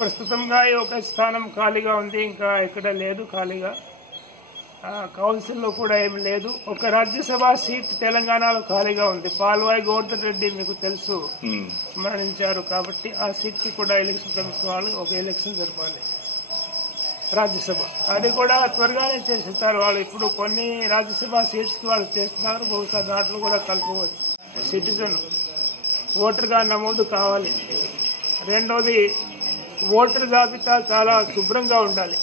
ప్రస్తుతంగా ఒక స్థానం ఖాళీగా ఉంది, ఇంకా ఎక్కడ లేదు ఖాళీగా. కౌన్సిల్లో కూడా ఏమి లేదు. ఒక రాజ్యసభ సీట్ తెలంగాణలో ఖాళీగా ఉంది. పాల్వాయి గోవర్ధన్ రెడ్డి మీకు తెలుసు, మరణించారు. కాబట్టి ఆ సీట్కి కూడా ఎలక్షన్ కమిషన్ వాళ్ళు ఒక ఎలక్షన్ జరపాలి రాజ్యసభ. అది కూడా త్వరగానే చేసేస్తారు వాళ్ళు. ఇప్పుడు కొన్ని రాజ్యసభ సీట్స్కి వాళ్ళు చేస్తున్నారు, బహుశా దాంట్లో కూడా కలుపుకోవచ్చు. సిటిజన్ ఓటర్గా నమోదు కావాలి. రెండోది, ఓటర్ జాబితా చాలా శుభ్రంగా ఉండాలి.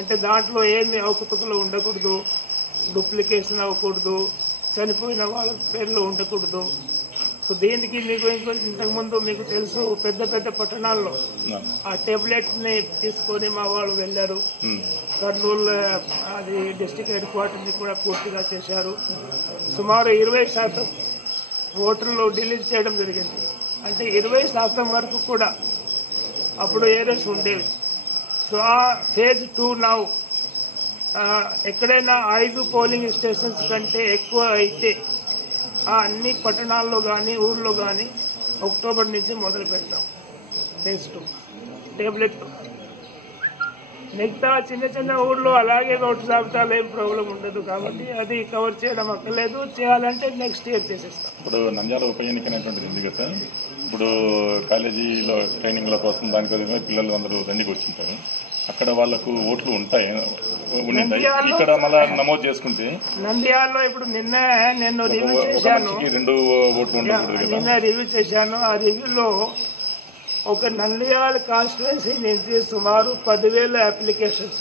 అంటే దాంట్లో ఏమి అవకతవకలు ఉండకూడదు, డూప్లికేషన్ అవ్వకూడదు, చనిపోయిన వాళ్ళ పేర్లు ఉండకూడదు. సో దీనికి మీకు ఇంతకుముందు మీకు తెలుసు, పెద్ద పెద్ద పట్టణాల్లో ఆ టేబ్లెట్ని తీసుకొని మా వాళ్ళు వెళ్లారు. కర్నూలు అది డిస్టిక్ హెడ్ క్వార్టర్ని కూడా పూర్తిగా చేశారు. సుమారు 20% ఓటర్లు డిలీట్ చేయడం జరిగింది. అంటే 20% వరకు కూడా అప్పుడు ఏరియాస్ ఉండేవి. సో ఆ ఫేజ్ 2 నౌ ఎక్కడైనా 5 పోలింగ్ స్టేషన్స్ కంటే ఎక్కువ అయితే ఆ అన్ని పట్టణాల్లో కానీ ఊర్లో కానీ అక్టోబర్ నుంచి మొదలు పెడతాం ఫేజ్ 2 టేబ్లెట్. మిగతా చిన్న చిన్న ఊర్లో అలాగే ఓటు జాబితాలో ఏం ప్రాబ్లం ఉండదు. కాబట్టి అది కవర్ చేయడం అక్కర్లేదు. చేయాలంటే నెక్స్ట్ ఇయర్ చేసేస్తాం. ఇప్పుడు నంద్యాల ఉప ఎన్నిక అనేటువంటిది ఉంది కదా సార్. ఇప్పుడు కాలేజీలో ట్రైనింగ్ల కోసం దానికోసమే పిల్లలు అందరూ దండికి వచ్చింటారు. అక్కడ వాళ్ళకు ఓట్లు ఉంటాయి. ఇక్కడ మళ్ళా నమోదు చేసుకుంటే నంద్యాలలో ఇప్పుడు నేను రివ్యూ చేశాను. 2 ఓట్లు నిన్న రివ్యూ చేశాను. ఆ రివ్యూలో ఒక నంద్యాల కాన్స్టిట్యున్సీ నుంచి సుమారు 10,000 అప్లికేషన్స్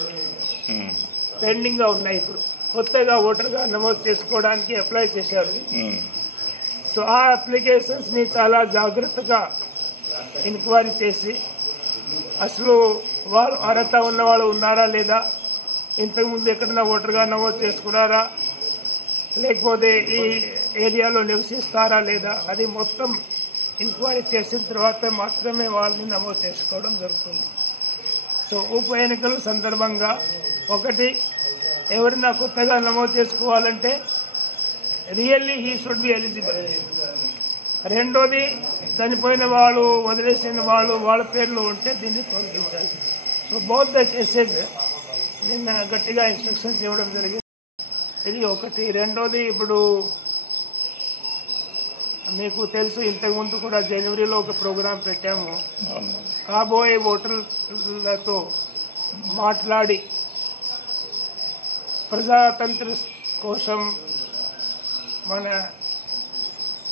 పెండింగ్ గా ఉన్నాయి. ఇప్పుడు కొత్తగా ఓటర్గా నమోదు చేసుకోవడానికి అప్లై చేశారు. సో ఆ అప్లికేషన్స్ ని చాలా జాగ్రత్తగా ఎంక్వైరీ చేసి అసలు వాళ్ళు అర్హత ఉన్న వాళ్ళు ఉన్నారా లేదా, ఇంతకుముందు ఎక్కడన్నా ఓటర్గా నమోదు చేసుకున్నారా, లేకపోతే ఈ ఏరియాలో నివసిస్తారా లేదా, అది మొత్తం ఎంక్వైరీ చేసిన తర్వాత మాత్రమే వాళ్ళని నమోదు చేసుకోవడం జరుగుతుంది. సో ఉప ఎన్నికల సందర్భంగా ఒకటి, ఎవరైనా కొత్తగా నమోదు చేసుకోవాలంటే really he should be eligible. రెండోది, చనిపోయిన వాళ్ళు వదిలేసిన వాళ్ళు వాళ్ళ పేర్లు ఉంటే దీన్ని తొలగించాలి. సో బోత్ ద కేసెస్ నిన్న గట్టిగా ఇన్స్ట్రక్షన్స్ ఇవ్వడం జరిగింది. ఇది ఒకటి. రెండోది, ఇప్పుడు మీకు తెలుసు ఇంతకుముందు కూడా జనవరిలో ఒక ప్రోగ్రాం పెట్టాము. కాబోయే ఓటర్లతో మాట్లాడి ప్రజాతంత్ర కోసం మన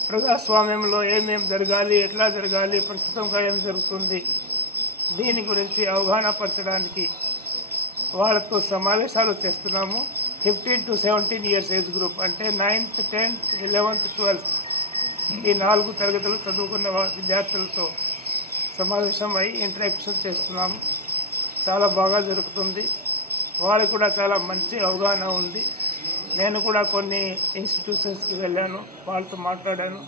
ప్రజాస్వామ్యంలో ఏమేమి జరగాలి, ఎట్లా జరగాలి, ప్రస్తుతంగా ఏం జరుగుతుంది, దీని గురించి అవగాహన పరచడానికి వాళ్ళతో సమావేశాలు చేస్తున్నాము. 15 to 17 years ఏజ్ గ్రూప్ అంటే 9th, 10th, 11th, 12th ఈ 4 తరగతులు చదువుకున్న విద్యార్థులతో సమావేశం అయి ఇంటరాక్షన్ చేస్తున్నాము. చాలా బాగా జరుగుతుంది. వాళ్ళకి కూడా చాలా మంచి అవగాహన ఉంది. నేను కూడా కొన్ని ఇన్స్టిట్యూషన్స్కి వెళ్ళాను, వాళ్ళతో మాట్లాడాను.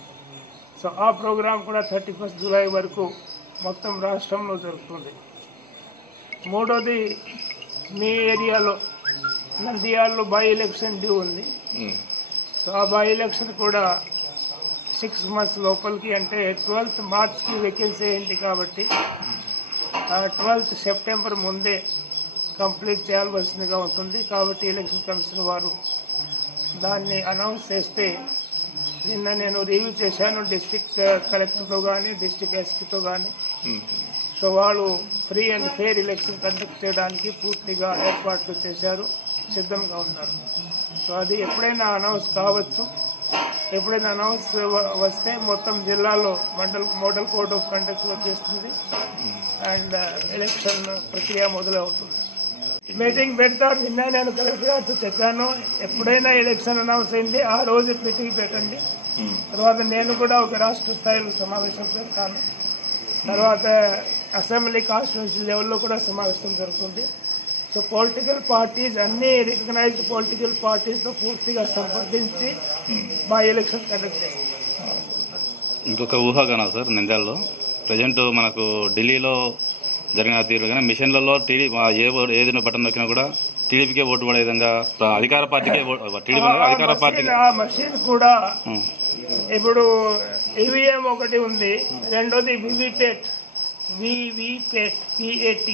సో ఆ ప్రోగ్రాం కూడా 31 జూలై వరకు మొత్తం రాష్ట్రంలో జరుగుతుంది. మూడోది, మీ ఏరియాలో నంద్యాలలో బై ఎలక్షన్ డ్యూ ఉంది. సో ఆ బై ఎలక్షన్ కూడా 6 months లోపలికి, అంటే 12th మార్చ్కి వేకెన్సీ అయింది కాబట్టి 12th సెప్టెంబర్ ముందే కంప్లీట్ చేయాల్సిందిగా ఉంటుంది. కాబట్టి ఎలక్షన్ కమిషన్ వారు దాన్ని అనౌన్స్ చేస్తే నిన్న నేను రివ్యూ చేశాను డిస్ట్రిక్ట్ కలెక్టర్తో కానీ డిస్ట్రిక్ట్ ఎస్పీతో కానీ. సో వాళ్ళు free and fair election conduct చేయడానికి పూర్తిగా ఏర్పాట్లు చేశారు, సిద్ధంగా ఉన్నారు. సో అది ఎప్పుడైనా అనౌన్స్ కావచ్చు. ఎప్పుడైనా అనౌన్స్ వస్తే మొత్తం జిల్లాలో మోడల్ కోడ్ ఆఫ్ కండక్ట్ వచ్చేస్తుంది అండ్ ఎలక్షన్ ప్రక్రియ మొదలవుతుంది. మీటింగ్ పెడతారు. నిన్న నేను కలెక్టర్ గారితో చెప్పాను, ఎప్పుడైనా ఎలక్షన్ అనౌన్స్ అయింది ఆ రోజు మీటింగ్ పెట్టండి. తర్వాత నేను కూడా ఒక రాష్ట్ర స్థాయిలో సమావేశం పెడతాను. తర్వాత అసెంబ్లీ కాన్స్టిట్యున్సీ లెవెల్లో కూడా సమావేశం జరుగుతుంది. సో పొలిటికల్ పార్టీస్, అన్ని రికగ్నైజ్డ్ పొలిటికల్ పార్టీస్తో పూర్తిగా సంప్రదించి బై ఎలక్షన్ కండక్ట్ చేస్తారు. ఇంకొక ఊహాగానా సార్, నంద్యాలలో ప్రజెంట్ మనకు ఢిల్లీలో జరిగిన తీరు కానీ మిషన్లలో ఏదైనా బటన్ నొక్కినా కూడా టీడీపీకే ఓటు పడే విధంగా అధికార పార్టీకే అధికార పార్టీ ఆ మషిన్ కూడా ఇప్పుడు ఈవీఎం ఒకటి ఉంది. రెండోది వివిపేట్ VVPAT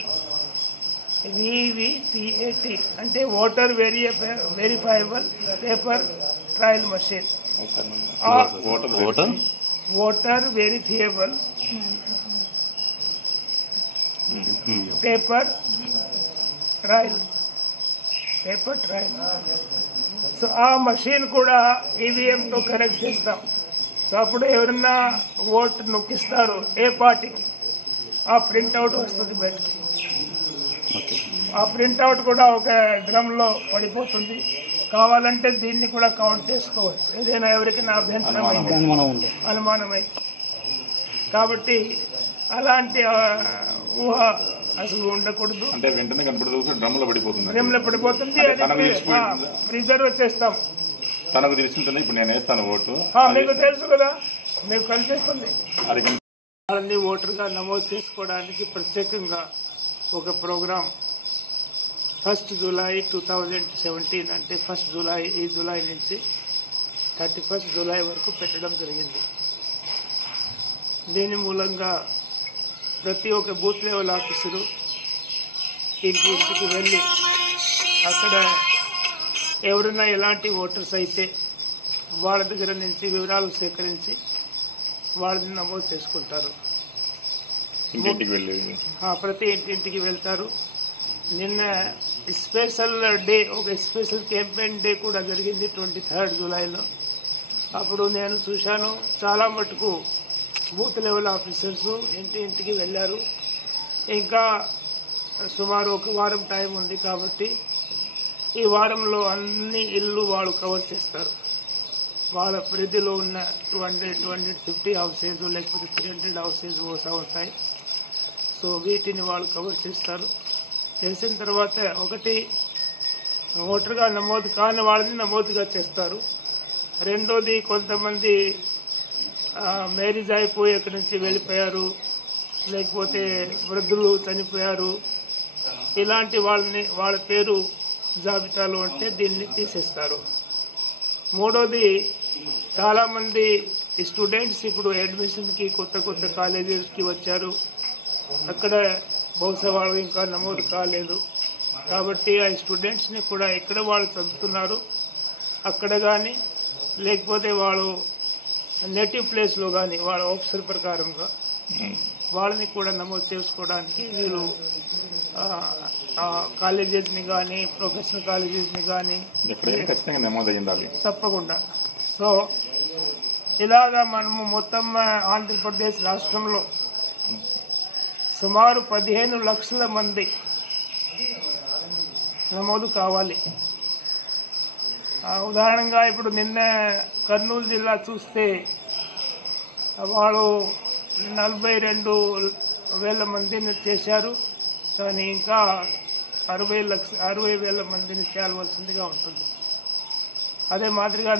అంటే voter verifiable paper trail machine. Voter verifiable paper trail. So ఆ మషిన్ కూడా ఈవీఎంతో కనెక్ట్ చేస్తాం. సో అప్పుడు ఎవరన్నా ఓటు నొక్కిస్తారు ఏ పార్టీకి, ఆ ప్రింట్అవుట్ వస్తుంది బయటికి. ఆ ప్రింట్అవుట్ కూడా ఒక డ్రమ్లో పడిపోతుంది. కావాలంటే దీన్ని కూడా కౌంట్ చేసుకోవచ్చు, ఏదైనా ఎవరికైనా అభ్యంతరం అనుమానమై. కాబట్టి అలాంటి ఊహ అసలు ఉండకూడదు. అంటే వెంటనే డ్రమ్లో పడిపోతుంది. ప్రిజర్వ్ చేస్తాం. తనకు తెలిసింటుంది. ఇప్పుడు నేను వేస్తాను ఓటు, మీకు తెలుసు కదా, మీకు కనిపిస్తుంది. వాళ్ళని ఓటర్గా నమోదు చేసుకోవడానికి ప్రత్యేకంగా ఒక ప్రోగ్రాం 1 జూలై 2017 అంటే 1 జూలై ఈ జూలై నుంచి 31 జూలై వరకు పెట్టడం జరిగింది. దీని మూలంగా ప్రతి ఒక్క బూత్ లెవెల్ ఆఫీసరు ఇంటికి వెళ్ళి అక్కడ ఎవరైనా ఎలాంటి ఓటర్స్ అయితే వాళ్ళ దగ్గర నుంచి వివరాలు సేకరించి వాళ్ళని నమోదు చేసుకుంటారు. ప్రతి ఇంటింటికి వెళ్తారు. నిన్న స్పెషల్ డే, ఒక స్పెషల్ క్యాంపెయిన్ డే కూడా జరిగింది 23 జూలైలో. అప్పుడు నేను చూశాను, చాలా మటుకు బూత్ లెవెల్ ఆఫీసర్స్ ఇంటికి వెళ్ళారు. ఇంకా సుమారు ఒక వారం టైం ఉంది కాబట్టి ఈ వారంలో అన్ని ఇళ్ళు వాళ్ళు కవర్ చేస్తారు. వాళ్ళ పరిధిలో ఉన్న 250 హౌసెస్ లేకపోతే 300 హౌసెస్ వస్తాయి. సో వీటిని వాళ్ళు కవర్ చేస్తారు. చేసిన తర్వాత ఒకటి ఓటర్గా నమోదు కాని వాళ్ళని నమోదుగా చేస్తారు. రెండోది కొంతమంది మ్యారేజ్ అయిపోయి అక్కడి నుంచి వెళ్ళిపోయారు, లేకపోతే వృద్ధులు చనిపోయారు, ఇలాంటి వాళ్ళ పేరు జాబితాలో ఉంటే దీన్ని తీసేస్తారు. మూడోది చాలామంది స్టూడెంట్స్ ఇప్పుడు అడ్మిషన్కి కొత్త కాలేజీలకి వచ్చారు. అక్కడ బహుశా వాళ్ళు ఇంకా నమోదు కాలేదు కాబట్టి ఆ స్టూడెంట్స్ని కూడా ఎక్కడ వాళ్ళు చదువుతున్నారు అక్కడ కానీ, లేకపోతే వాళ్ళు నేటివ్ ప్లేస్లో కానీ వాళ్ళ ఆఫీసర్ ప్రకారంగా వాళ్ళని కూడా నమోదు చేసుకోవడానికి వీళ్ళు కాలేజెస్ని కానీ ప్రొఫెషనల్ కాలేజెస్ని కానీ తప్పకుండా. సో ఇలాగా మనము మొత్తం ఆంధ్రప్రదేశ్ రాష్ట్రంలో సుమారు 15 లక్షల మంది నమోదు కావాలి. ఉదాహరణగా ఇప్పుడు నిన్న కర్నూలు జిల్లా చూస్తే వాళ్ళు 42,000 మందిని చేశారు. కానీ ఇంకా 60,000 మందిని చేయాల్సిందిగా ఉంటుంది. అదే మాదిరిగా